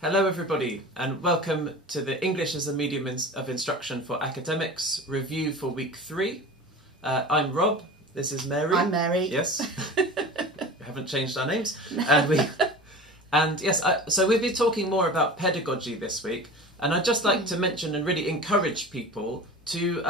Hello everybody and welcome to the English as a Medium of Instruction for Academics review for week 3. I'm Rob, this is Mary. I'm Mary. Yes, we haven't changed our names. So we'll be talking more about pedagogy this week, and I'd just like to mention and really encourage people to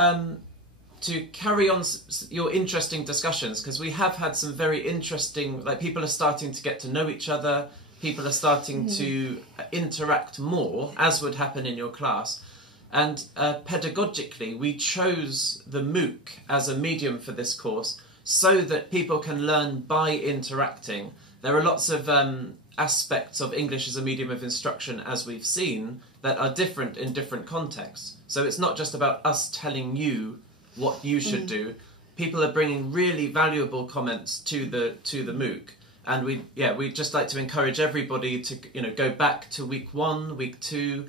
carry on your interesting discussions, because we have had some very interesting, like people are starting to get to know each other. People are starting to interact more, as would happen in your class. And pedagogically, we chose the MOOC as a medium for this course so that people can learn by interacting. There are lots of aspects of English as a medium of instruction, as we've seen, that are different in different contexts. So it's not just about us telling you what you should do. People are bringing really valuable comments to the MOOC. And we'd just like to encourage everybody to go back to week 1, week 2,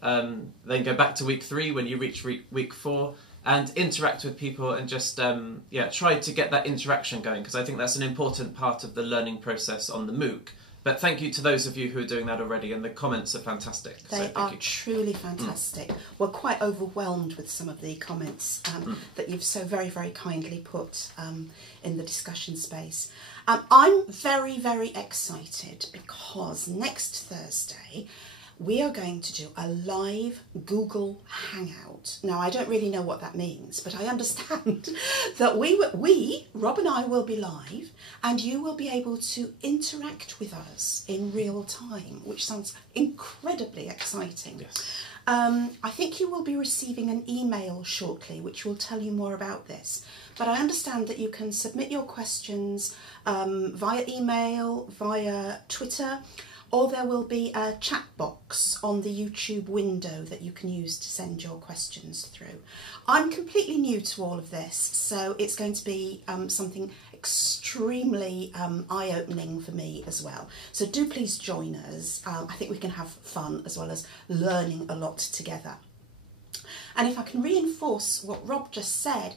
then go back to week 3 when you reach week 4, and interact with people and just try to get that interaction going, because I think that's an important part of the learning process on the MOOC. But thank you to those of you who are doing that already, and the comments are fantastic. They are truly fantastic. We're quite overwhelmed with some of the comments that you've so very, very kindly put in the discussion space. I'm very, very excited because next Thursday we are going to do a live Google Hangout. Now, I don't really know what that means, but I understand that we, Rob and I, will be live, and you will be able to interact with us in real time, which sounds incredibly exciting. Yes. I think you will be receiving an email shortly, which will tell you more about this. But I understand that you can submit your questions via email, via Twitter, or there will be a chat box on the YouTube window that you can use to send your questions through. I'm completely new to all of this, so it's going to be something extremely eye-opening for me as well. So do please join us. I think we can have fun as well as learning a lot together. And if I can reinforce what Rob just said,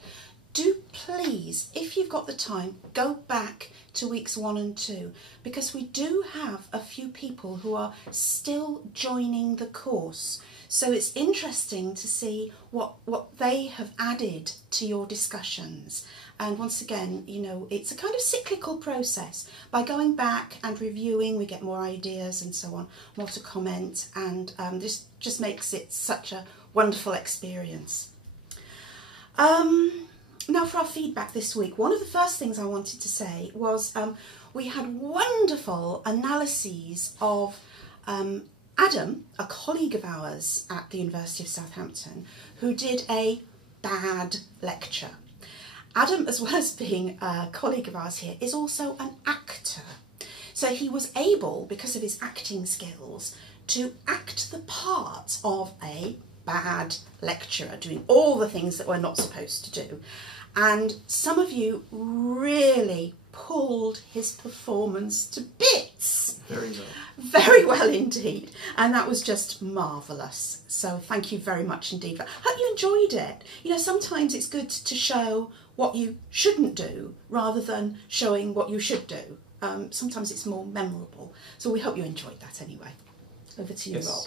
do please, if you've got the time, go back to weeks 1 and 2, because we do have a few people who are still joining the course. So it's interesting to see what they have added to your discussions. And once again, it's a kind of cyclical process. By going back and reviewing, we get more ideas and so on, more to comment, and this just makes it such a wonderful experience. Now for our feedback this week, one of the first things I wanted to say was we had wonderful analyses of Adam, a colleague of ours at the University of Southampton, who did a bad lecture. Adam, as well as being a colleague of ours here, is also an actor. So he was able, because of his acting skills, to act the part of a bad lecturer, doing all the things that we're not supposed to do. And some of you really pulled his performance to bits. Very well. Very well indeed. And that was just marvellous. So thank you very much indeed. I hope you enjoyed it. Sometimes it's good to show what you shouldn't do rather than showing what you should do. Sometimes it's more memorable. So we hope you enjoyed that anyway. Over to you, Rob.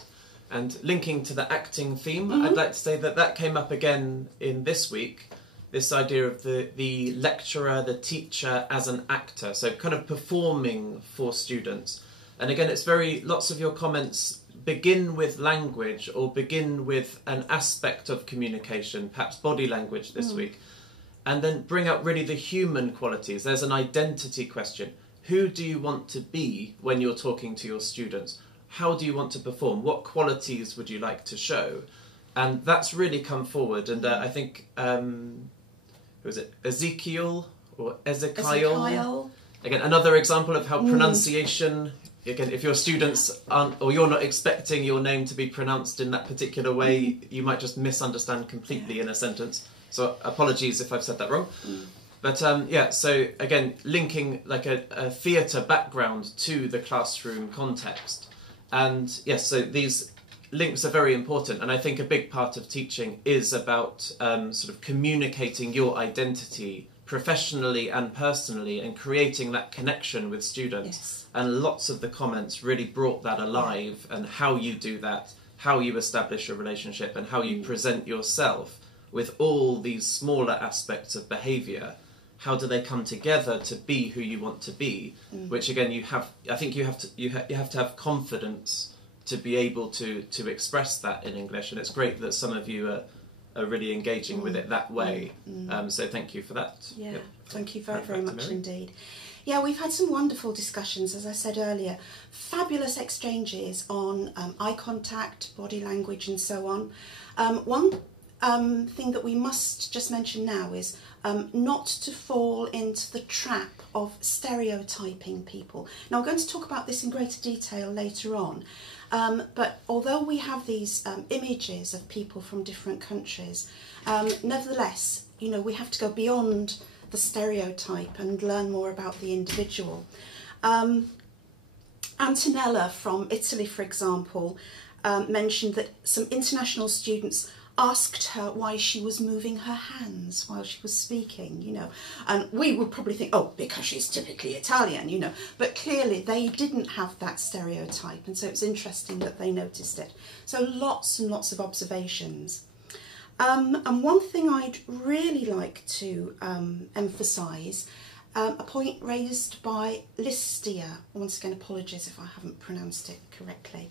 And linking to the acting theme, I'd like to say that came up again in this week. This idea of the lecturer, the teacher as an actor, so kind of performing for students. And again, it's lots of your comments begin with language or begin with an aspect of communication, perhaps body language this week, and then bring out really the human qualities. There's an identity question. Who do you want to be when you're talking to your students? How do you want to perform? What qualities would you like to show? And that's really come forward. And I think... was it Ezekiel or Ezekiel? Again, another example of how pronunciation, again, if your students aren't, or you're not expecting your name to be pronounced in that particular way, you might just misunderstand completely in a sentence. So apologies if I've said that wrong. But so again, linking like a theatre background to the classroom context. And yes, so these links are very important, and I think a big part of teaching is about sort of communicating your identity professionally and personally, and creating that connection with students. Yes. And lots of the comments really brought that alive, and how you do that, how you establish a relationship, and how you present yourself with all these smaller aspects of behaviour. How do they come together to be who you want to be? Which again, I think you have to have confidence to be able to express that in English, and it's great that some of you are really engaging with it that way. So thank you for that. Yeah, Yep. thank you very, very much Mary. indeed. Yeah, we've had some wonderful discussions, as I said earlier. Fabulous exchanges on eye contact, body language and so on. One thing that we must just mention now is not to fall into the trap of stereotyping people. Now, I'm going to talk about this in greater detail later on, but although we have these images of people from different countries, nevertheless, you know, we have to go beyond the stereotype and learn more about the individual. Antonella from Italy, for example, mentioned that some international students asked her why she was moving her hands while she was speaking, you know, and we would probably think, oh, because she's typically Italian, you know, but clearly they didn't have that stereotype, and so it's interesting that they noticed it. So lots and lots of observations. And one thing I'd really like to emphasise, a point raised by Listia. Once again, apologies if I haven't pronounced it correctly.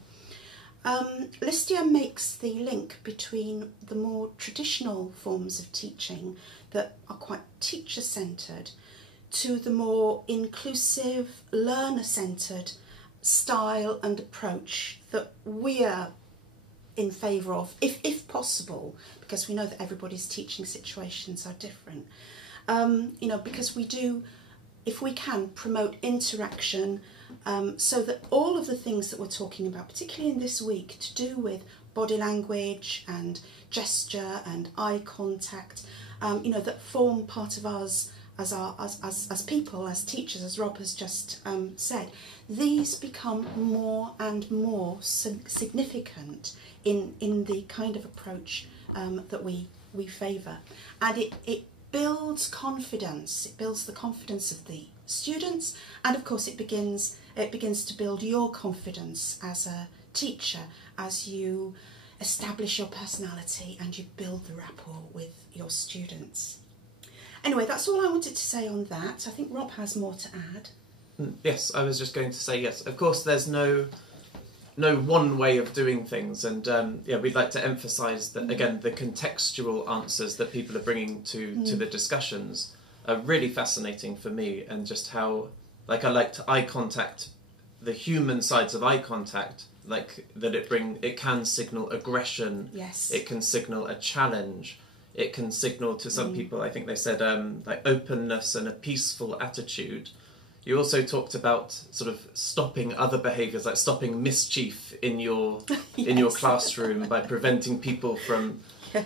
Listia makes the link between the more traditional forms of teaching that are quite teacher-centred to the more inclusive, learner-centred style and approach that we're in favour of, if possible, because we know that everybody's teaching situations are different. You know, because we do, if we can, promote interaction, so that all of the things that we're talking about, particularly in this week, to do with body language and gesture and eye contact, you know, that form part of us as people, as teachers, as Rob has just said, these become more and more significant in the kind of approach that we favour. And it builds confidence. It builds the confidence of the students, and of course it begins to build your confidence as a teacher as you establish your personality and you build the rapport with your students. Anyway, that's all I wanted to say on that. I think Rob has more to add. Yes, I was just going to say yes. Of course, there's no one way of doing things, and yeah, we'd like to emphasise that again, the contextual answers that people are bringing to the discussions are really fascinating for me, and just how, like, I liked eye contact, the human sides of eye contact, like that it can signal aggression. Yes. It can signal a challenge. It can signal to some people, I think they said, like openness and a peaceful attitude. You also talked about sort of stopping other behaviours, like stopping mischief in your in your classroom by preventing people from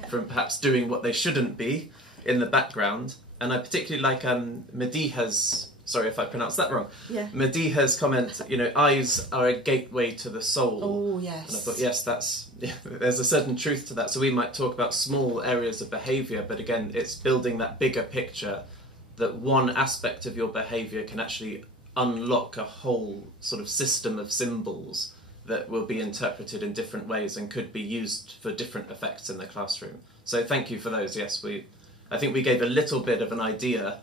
perhaps doing what they shouldn't be in the background. And I particularly like Mediha's, sorry if I pronounced that wrong, Mediha's comment, you know, eyes are a gateway to the soul. Oh, yes. And I thought, yes, there's a certain truth to that. So we might talk about small areas of behaviour, but again, it's building that bigger picture, that one aspect of your behaviour can actually unlock a whole sort of system of symbols that will be interpreted in different ways and could be used for different effects in the classroom. So thank you for those. Yes, I think we gave a little bit of an idea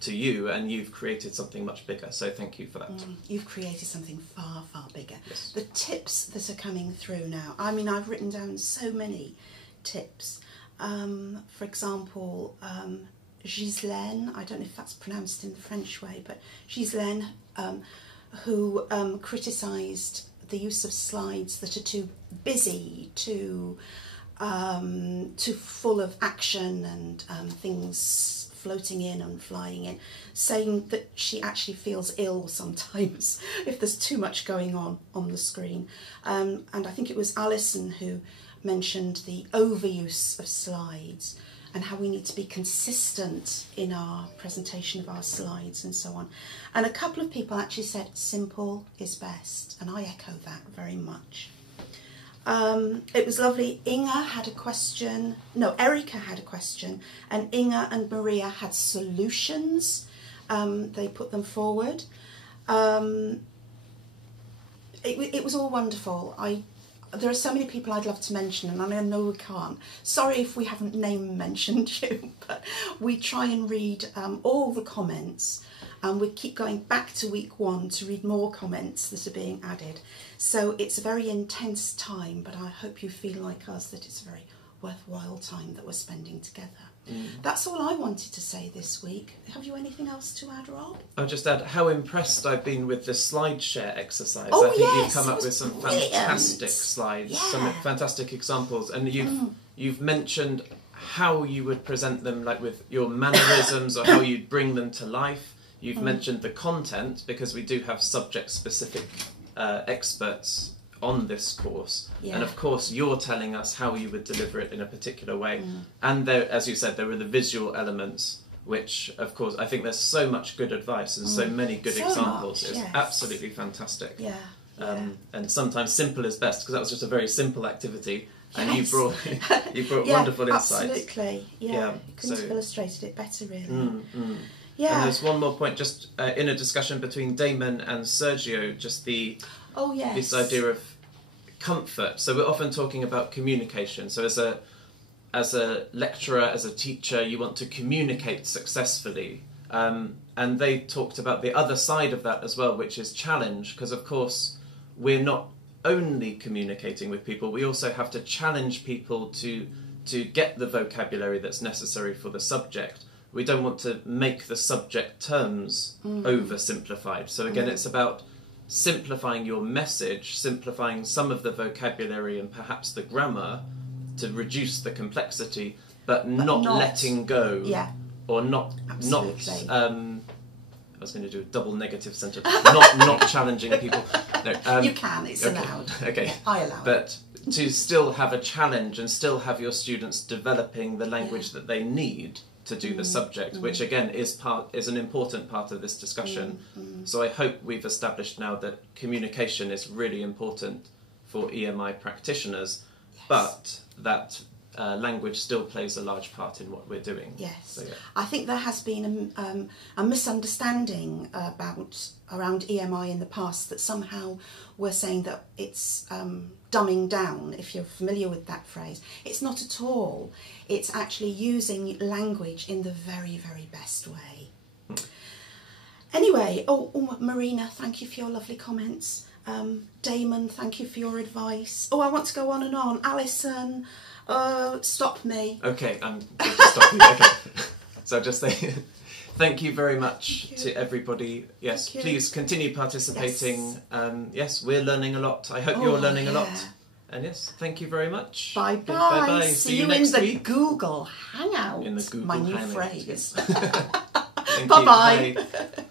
to you, and you've created something much bigger, so thank you for that. You've created something far, far bigger. Yes. The tips that are coming through now, I mean, I've written down so many tips. For example, Ghislaine, I don't know if that's pronounced in the French way, but Ghislaine, who criticised the use of slides that are too busy, too full of action and things floating in and flying in, saying that she actually feels ill sometimes if there's too much going on the screen. And I think it was Alison who mentioned the overuse of slides and how we need to be consistent in our presentation of our slides and so on. And a couple of people actually said simple is best, and I echo that very much. It was lovely. Erica had a question, and Inga and Maria had solutions. They put them forward. It was all wonderful. There are so many people I'd love to mention, and I know we can't. Sorry if we haven't name mentioned you, but we try and read all the comments, and we keep going back to week 1 to read more comments that are being added. So it's a very intense time, but I hope you feel like us that it's a very worthwhile time that we're spending together. That's all I wanted to say this week. Have you anything else to add, Rob? I'll just add how impressed I've been with the slide share exercise. Oh, I think yes, you've come up with some fantastic slides, some fantastic examples, and you've mentioned how you would present them, like with your mannerisms or how you'd bring them to life. You've mentioned the content, because we do have subject-specific experts on this course, and of course you're telling us how you would deliver it in a particular way, and there, as you said, there were the visual elements, which of course I think there's so much good advice and so many good examples. It's absolutely fantastic. And sometimes simple is best, because that was just a very simple activity, and you brought wonderful insights. Absolutely, you couldn't have illustrated it better, really. And there's one more point, just in a discussion between Damon and Sergio, just this idea of comfort. So we're often talking about communication. So as a lecturer, as a teacher, you want to communicate successfully. And they talked about the other side of that as well, which is challenge, because of course we're not only communicating with people, we also have to challenge people to get the vocabulary that's necessary for the subject. We don't want to make the subject terms oversimplified. So again, it's about simplifying your message, simplifying some of the vocabulary and perhaps the grammar to reduce the complexity, but not letting go, or not I was going to do a double negative sentence. not challenging people. No, you can. It's allowed. Okay, I allow it. But to still have a challenge and still have your students developing the language that they need to do the subject, which again is an important part of this discussion. So I hope we've established now that communication is really important for EMI practitioners, but that language still plays a large part in what we're doing. Yes, so, I think there has been a misunderstanding around EMI in the past, that somehow we're saying that it's dumbing down, if you're familiar with that phrase. It's not at all. It's actually using language in the very, very best way. Anyway, Marina, thank you for your lovely comments. Damon, thank you for your advice. I want to go on and on. Alison, stop me. Okay, I'm going to stop you. Okay. So just say thank you very much to everybody. Yes, please continue participating. Yes, we're learning a lot. I hope you're learning a lot. And yes, thank you very much. Bye bye. Bye bye. See you next in the week. Google Hangout. In the Google My new Hangout. phrase. Thank Bye you. bye. Bye.